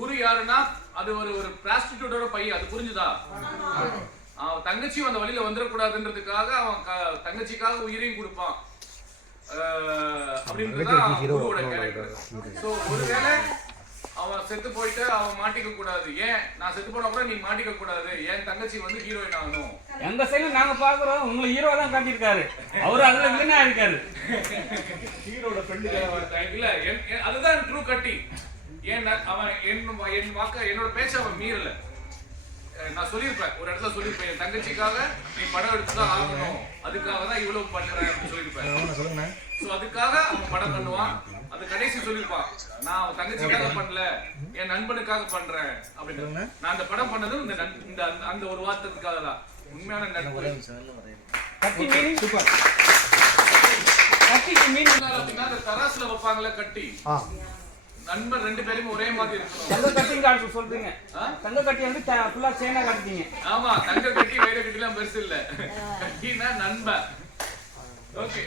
குரு யாருன்னா அது ஒரு ஒரு பிராஸ்டிடியூட்டோட பையன் அது புரிஞ்சுதா? அவன் தங்கச்சியும் அந்த வழியில வந்துடக்கூடாதுன்றதுக்காக அவன் தங்கச்சிக்காக உயிரையும் கொடுப்பான். அஹ் அப்படின்றதுதான் குருவோட கேரக்டர் சோ ஒருவேளை அவன் செத்து போயிட்டு அவன் மாட்டிக்க கூடாது. ஏன்? நான் செத்து போனா கூட நீ மாட்டிக்க கூடாது. என் தங்கச்சி வந்து ஹீரோயின் ஆகணும். எங்க சைடு நாங்க பாக்குறோம். உங்களை ஹீரோ தான் காட்டியிருக்காரு. அவரு அதுல வில்லனா இருக்காரு. ஹீரோட ஃப்ரெண்டு இல்ல அதுதான் ட்ரூ கட்டி ஏன் நான் அவன் என் என் வாக்க என்னோட பேச்ச அவன் மீறல. நான் சொல்லியிருப்பேன். ஒரு இடத்துல சொல்லியிருப்பேன். என் தங்கச்சிக்காக நீ படம் எடுத்துதான் ஆகணும். அதுக்காக தான் இவ்வளவு பண்றேன் அப்படின்னு சொல்லியிருப்பேன். சோ அதுக்காக அவன் படம் பண்ணுவான். அது கடைசி சொல்லியிருப்பான். நான் அவன் தங்கச்சிக்காக பண்ணல. என் நண்பனுக்காக பண்றேன். அப்படின்னு. நான் அந்த படம் பண்ணதும் இந்த இந்த அந்த- ஒரு வார்த்தைக்காக தான். உண்மையான நட்பு. மீனிங் கத்திக்கு மீனிங் அப்படின்னா அந்த தராசுல வைப்பாங்கல்ல கட்டி. நண்பர் ரெண்டு பேரும் ஒரே மாதிரி இருக்கணும். தங்க கட்டிங் காட்டு சொல்றீங்க? தங்க கட்டி வந்து ஃபுல்லா சேனா காட்டிட்டீங்க. ஆமா தங்க கட்டி வைர கட்டிலாம் பெருசு இல்ல. கட்டினா நண்பன் ஓகே.